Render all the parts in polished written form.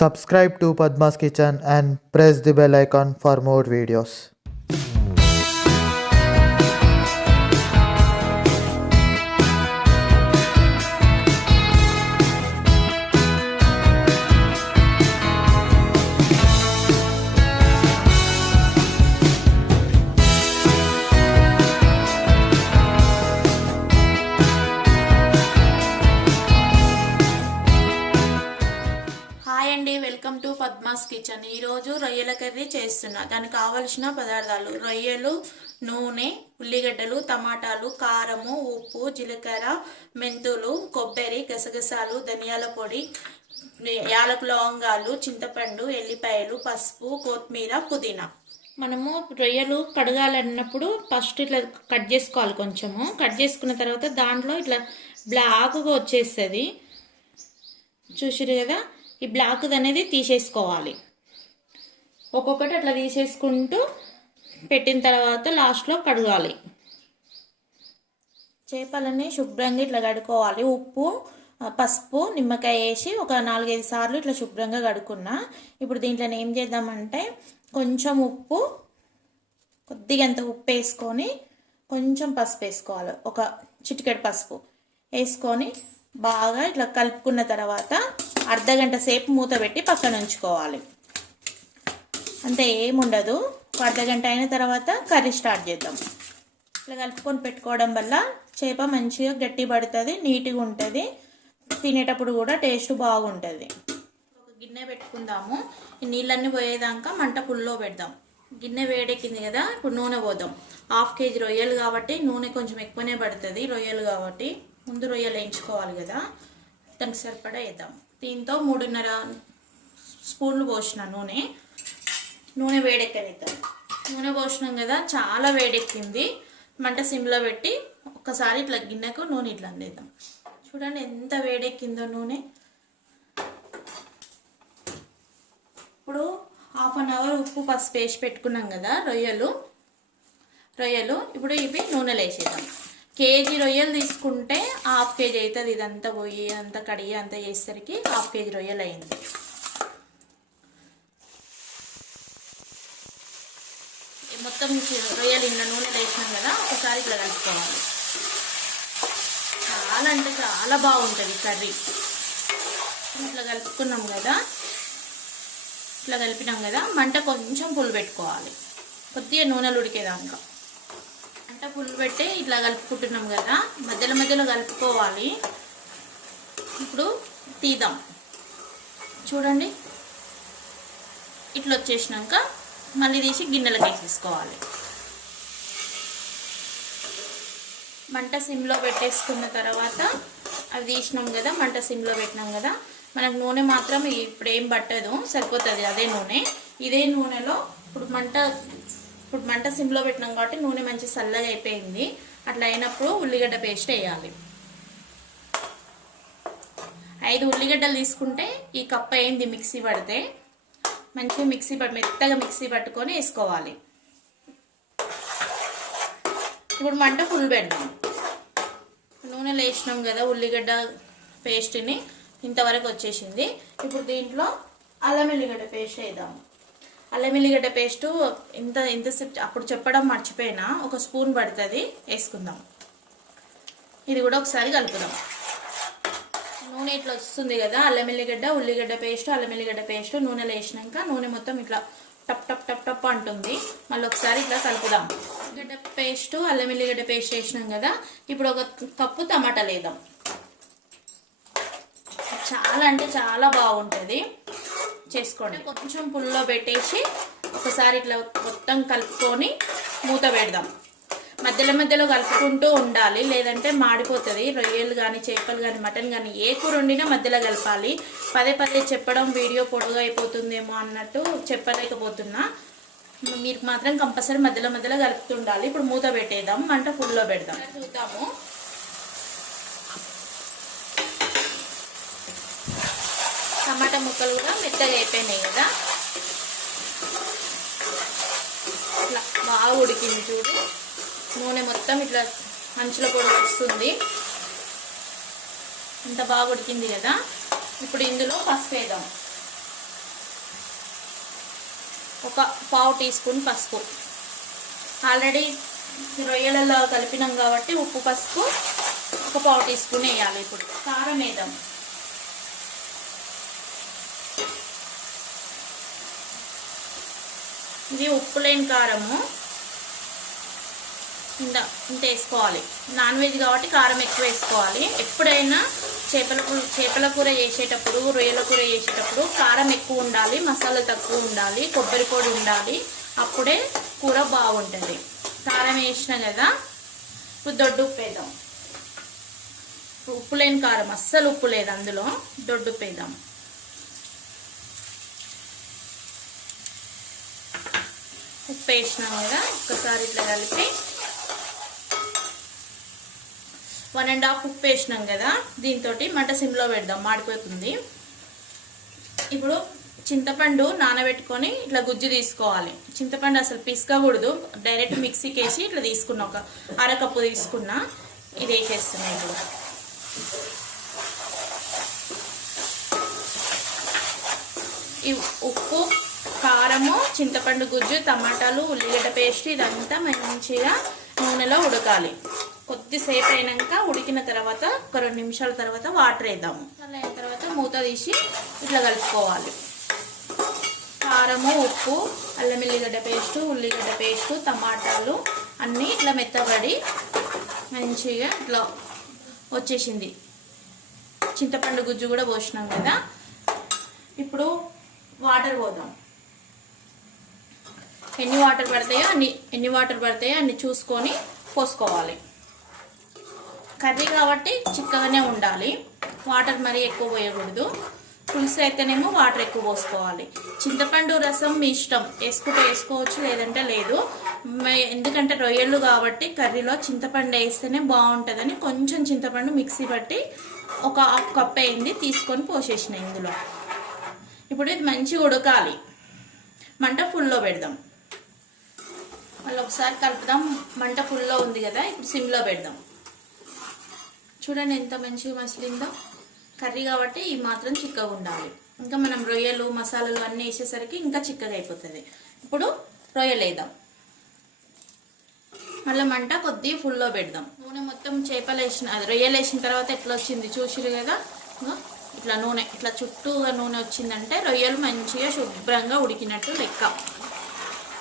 Subscribe to Padma's Kitchen and press the bell icon for more videos. Hi అండి, welcome to Padma's kitchen. ఈరోజు రొయ్యల curry చేస్తున్నా. దానికి కావలసిన పదార్థాలు: రొయ్యలు, నూనె, ఉల్లిగడ్డలు, టమాటాలు, కారము, ఉప్పు, జీలకర్ర, మెంతులు, కొబ్బరి, గసగసాలు, ధనియాల పొడి, యాలకు లవంగాలు, చింతపండు, ఎల్లిపాయలు, పసుపు, కొత్తిమీర, పుదీనా. మనము రొయ్యలు కడగాలన్నప్పుడు ఫస్ట్ ఇట్లా కట్ చేసుకోవాలి. కొంచెము కట్ చేసుకున్న తర్వాత దాంట్లో ఇట్లా బ్లాక్గా వచ్చేస్తుంది, చూసిరు కదా. ఈ బ్లాక్ అనేది తీసేసుకోవాలి. ఒక్కొక్కటి అట్లా తీసేసుకుంటూ పెట్టిన తర్వాత లాస్ట్లో కడగాలి. చేపలని శుభ్రంగా ఇట్లా కడుక్కోవాలి. ఉప్పు, పసుపు, నిమ్మకాయ వేసి ఒక 4-5 సార్లు ఇట్లా శుభ్రంగా కడుక్కున్నా. ఇప్పుడు దీంట్లో ఏం చేద్దామంటే కొంచెం ఉప్పు, కొద్దిగంత ఉప్పు వేసుకొని కొంచెం పసుపు వేసుకోవాలి. ఒక చిటికెడు పసుపు వేసుకొని బాగా ఇట్లా కలుపుకున్న తర్వాత అర్ధగంట సేపు మూత పెట్టి పక్కన ఉంచుకోవాలి. అంతే, ఏముండదు. అర్ధగంట అయిన తర్వాత కర్రీ స్టార్ట్ చేద్దాం. ఇట్లా కలుపుకొని పెట్టుకోవడం వల్ల చేప మంచిగా గట్టి పడుతుంది, నీట్గా ఉంటుంది. తినేటప్పుడు కూడా టేస్ట్ బాగుంటుంది. ఒక గిన్నె పెట్టుకుందాము. ఈ నీళ్ళన్నీ పోయేదాకా మంట పుల్లో పెడదాం. గిన్నె వేడెక్కింది కదా, ఇప్పుడు నూనె పోదాం. 1/2 కేజీ రొయ్యలు కాబట్టి నూనె కొంచెం ఎక్కువనే పడుతుంది. రొయ్యలు కాబట్టి ముందు రొయ్యలు వేయించుకోవాలి కదా, దానికి సరిపడా వేద్దాం. దీంతో 3.5 స్పూన్లు పోసిన నూనె వేడెక్కనిద్దాం. నూనె పోసినాం కదా, చాలా వేడెక్కింది. మంట సిమ్లో పెట్టి ఒక్కసారి ఇట్లా గిన్నెకు నూనె ఇట్లా అందేద్దాం. చూడండి ఎంత వేడెక్కిందో నూనె. ఇప్పుడు 1/2 అవర్ ఉప్పు పసుపు వేసి పెట్టుకున్నాం కదా రొయ్యలు. ఇప్పుడు ఇవి నూనెలో వేసేద్దాం. కేజీ రొయ్యలు తీసుకుంటే 1/2 కేజీ అవుతుంది. ఇదంతా పోయి అంతా కడిగి అంతా చేసేసరికి 1/2 కేజీ రొయ్యలు అయింది. మొత్తం రొయ్యలు ఇన్న నూనెలో వేసినాం కదా, ఒకసారి ఇట్లా కలుపుకోవాలి. చాలా అంటే చాలా బాగుంటుంది కర్రీ. ఇట్లా కలుపుకున్నాం కదా, ఇట్లా కలిపినాం కదా, మంట కొంచెం పుల్ పెట్టుకోవాలి. కొద్దిగా నూనెలు ఉడికేదాకా మంట పుల్ పెట్టి ఇట్లా కలుపుకుంటున్నాం కదా, మధ్యలో మధ్యలో కలుపుకోవాలి. ఇప్పుడు తీద్దాం. చూడండి ఇట్లా వచ్చేసినాక మళ్ళీ తీసి గిన్నెలకు వేసేసుకోవాలి. మంట సిమ్లో పెట్టేసుకున్న తర్వాత అవి తీసినాం కదా, మంట సిమ్లో పెట్టినాం కదా, మనకు నూనె మాత్రం ఇప్పుడు ఏం పట్టదు, సరిపోతుంది అదే నూనె. ఇదే నూనెలో ఇప్పుడు మంట సిమ్లో పెట్టినాం కాబట్టి నూనె మంచి చల్లగా అయిపోయింది. అట్లా అయినప్పుడు ఉల్లిగడ్డ పేస్ట్ వేయాలి. 5 ఉల్లిగడ్డలు తీసుకుంటే ఈ కప్ అయింది. మిక్సీ పడితే మంచిగా మెత్తగా మిక్సీ పట్టుకొని వేసుకోవాలి. ఇప్పుడు మంట ఫుల్ పెడదాం. నూనెలో వేసినాం కదా ఉల్లిగడ్డ పేస్ట్ని, ఇంతవరకు వచ్చేసింది. ఇప్పుడు దీంట్లో అల్లం వెల్లిగడ్డ పేస్ట్ వేద్దాం. అల్లం వెల్లిగడ్డ పేస్టు ఇంతసేపు అప్పుడు చెప్పడం మర్చిపోయినా, 1 స్పూన్ పడుతుంది, వేసుకుందాం. ఇది కూడా ఒకసారి కలుపుదాం. నూనె ఇట్లా వస్తుంది కదా, అల్లం వెల్లిగడ్డ ఉల్లిగడ్డ పేస్ట్ నూనెలో వేసినాక నూనె మొత్తం ఇట్లా టప్ టప్ టప్ టప్ అంటుంది. మళ్ళీ ఒకసారి ఇట్లా కలుపుదాం. ఉల్లిగడ్డ పేస్ట్ అల్లం వెల్లిగడ్డ పేస్ట్ వేసినాం కదా, ఇప్పుడు 1 కప్పు టమాటాలు వేద్దాం. చాలా అంటే చాలా బాగుంటుంది, చేసుకోండి. కొంచెం పుల్లో పెట్టేసి ఒకసారి ఇట్లా మొత్తం కలుపుకొని మూత పెడదాం. మధ్యలో మధ్యలో కలుపుకుంటూ ఉండాలి, లేదంటే మాడిపోతుంది. రొయ్యలు కానీ చేపలు కానీ మటన్ కానీ ఏ కూర వండినా మధ్యలో కలపాలి. పదే చెప్పడం వీడియో పొడుగు అయిపోతుందేమో అన్నట్టు చెప్పలేకపోతున్నా. మీరు మాత్రం కంపల్సరీ మధ్యలో మధ్యలో కలుపుతుండాలి. ఇప్పుడు మూత పెట్టేద్దాం, మంట ఫుల్లో పెడదాం. చూద్దాము. టమాటా ముక్కలు కూడా మెత్తగా అయిపోయినాయి కదా, ఇట్లా బాగా ఉడికింది. చూడు నూనె మొత్తం ఇట్లా అంచుల పొడి వస్తుంది. ఇంత బాగా ఉడికింది కదా. ఇప్పుడు ఇందులో పసుపు వేద్దాం. ఒక పావు టీ స్పూన్ పసుపు. ఆల్రెడీ రొయ్యలలో కలిపినాం కాబట్టి ఉప్పు పసుపు ఒక పావు టీ స్పూన్ వేయాలి. ఇప్పుడు కారం వేద్దాం. ఇది ఉప్పు లేని కారము, ఇంత వేసుకోవాలి. నాన్ వెజ్ కాబట్టి కారం ఎక్కువ వేసుకోవాలి. ఎప్పుడైనా చేపల కూర చేసేటప్పుడు, రొయ్యల కూర చేసేటప్పుడు కారం ఎక్కువ ఉండాలి, మసాలా తక్కువ ఉండాలి, కొబ్బరి పొడి ఉండాలి. అప్పుడే కూర బాగుంటుంది. కారం వేసినా కదా. ఇప్పుడు దొడ్డు ఉప్పు వేద్దాం. ఉప్పు లేని కారం, అస్సలు ఉప్పు లేదు అందులో. దొడ్డు ఉప్పు వేద్దాం. ఉప్పు వేసినాం కదా, ఒక్కసారి ఇట్లా కలిపి 1.5 ఉప్పు వేసినాం కదా. దీంతో మంట సిమ్లో పెడదాం, మాడిపోతుంది. ఇప్పుడు చింతపండు నానబెట్టుకొని ఇట్లా గుజ్జు తీసుకోవాలి. చింతపండు అసలు పిసుకోకూడదు, డైరెక్ట్ మిక్సీకి వేసి ఇట్లా తీసుకున్నా. ఒక అరకప్పు తీసుకున్నా. ఇది వేసేస్తున్నాయి. ఇప్పుడు ఈ ఉప్పు, కారము, చింతపండు గుజ్జు, టమాటాలు, ఉల్లిగడ్డ పేస్ట్ ఇదంతా మంచిగా నూనెలో ఉడకాలి. కొద్దిసేపు అయినాక ఉడికిన తర్వాత ఒక 2 నిమిషాల తర్వాత వాటర్ వేద్దాము. అలా అయిన తర్వాత మూత తీసి ఇట్లా కలుపుకోవాలి. కారము, ఉప్పు, అల్లం ఎల్లిగడ్డ పేస్టు, ఉల్లిగడ్డ పేస్టు, టమాటాలు అన్నీ ఇట్లా మెత్తబడి మంచిగా ఇట్లా వచ్చేసింది. చింతపండు గుజ్జు కూడా పోసినాం కదా. ఇప్పుడు వాటర్ పోద్దాం. ఎన్ని వాటర్ పడతాయో అన్ని చూసుకొని పోసుకోవాలి. కర్రీ కాబట్టి చిక్కగానే ఉండాలి, వాటర్ మరీ ఎక్కువ పోయకూడదు. పులుసు అయితేనేమో వాటర్ ఎక్కువ పోసుకోవాలి. చింతపండు రసం మీ ఇష్టం, వేసుకుంటే వేసుకోవచ్చు, లేదంటే లేదు. ఎందుకంటే రొయ్యలు కాబట్టి కర్రీలో చింతపండు వేస్తేనే బాగుంటుందని కొంచెం చింతపండు మిక్సీ పట్టి ఒక 1/2 కప్ అయింది తీసుకొని పోసేసిన ఇందులో. ఇప్పుడు ఇది మంచిగా ఉడకాలి. మంట ఫుల్లో పెడదాం. మళ్ళీ ఒకసారి కలుపుదాం. మంట ఫుల్లో ఉంది కదా, ఇప్పుడు సిమ్లో పెడదాం. చూడండి ఎంత మంచిగా మసిలిందో. కర్రీ కాబట్టి ఈ మాత్రం చిక్కగా ఉండాలి. ఇంకా మనం రొయ్యలు, మసాలాలు అన్నీ వేసేసరికి ఇంకా చిక్కగా అయిపోతుంది. ఇప్పుడు రొయ్యలు వేద్దాం. మళ్ళీ మంట కొద్దిగా ఫుల్లో పెడదాం. నూనె మొత్తం రొయ్యలు వేసిన తర్వాత ఎట్లా వచ్చింది చూసిరు కదా. ఇట్లా నూనె ఇట్లా చుట్టూగా నూనె వచ్చిందంటే రొయ్యలు మంచిగా శుభ్రంగా ఉడికినట్టు లెక్క.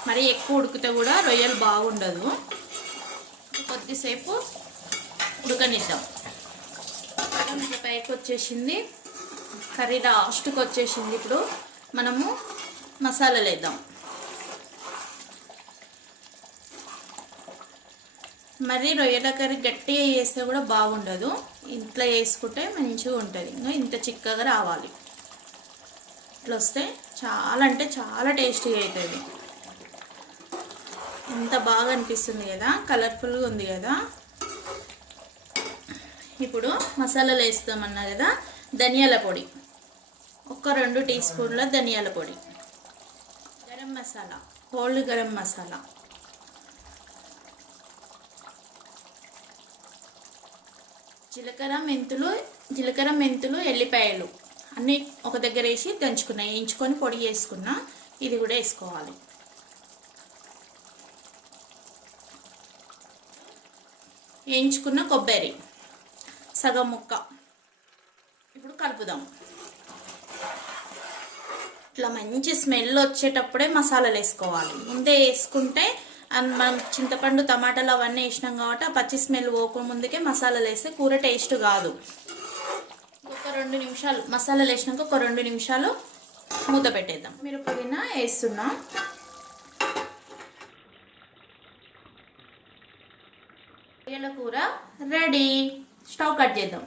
మరి ఎక్కువ ఉడికితే కూడా రొయ్యలు బాగుండదు. కొద్దిసేపు ఉడకనిద్దాం. పైకి వచ్చేసింది, కర్రీ లాస్ట్కి వచ్చేసింది. ఇప్పుడు మనము మసాలాలు వేద్దాం. మరి రొయ్యల కర్రీ గట్టిగా చేస్తే కూడా బాగుండదు, ఇంట్లో వేసుకుంటే మంచిగా ఉంటుంది. ఇంకా ఇంత చిక్కగా రావాలి. ఇట్లా వస్తే చాలా అంటే చాలా టేస్టీగా అవుతుంది. ఎంత బాగా అనిపిస్తుంది కదా, కలర్ఫుల్గా ఉంది కదా. ఇప్పుడు మసాలాలు వేస్తామన్నా కదా. ధనియాల పొడి ఒక 2 టీ స్పూన్ల ధనియాల పొడి, గరం మసాలా, హోల్ గరం మసాలా, జీలకర్ర మెంతులు, ఎల్లిపాయలు అన్నీ ఒక దగ్గర వేసి దంచుకున్నా, వేయించుకొని పొడి చేసుకున్నా. ఇది కూడా వేసుకోవాలి. వేయించుకున్న కొబ్బరి సగం ముక్క. ఇప్పుడు కలుపుదాం. ఇట్లా మంచి స్మెల్ వచ్చేటప్పుడే మసాలాలు వేసుకోవాలి. ముందే వేసుకుంటే మనం చింతపండు, టమాటాలు అవన్నీ వేసినాం కాబట్టి ఆ పచ్చి స్మెల్ పోకముందుకే మసాలాలు వేస్తే కూర టేస్ట్ కాదు. ఒక 2 నిమిషాలు మసాలాలు వేసినాక ఒక 2 నిమిషాలు మూత పెట్టేద్దాం. మీరు పుదీనా వేస్తున్నా. రొయ్యల కూర రెడీ. స్టవ్ కట్ చేద్దాం.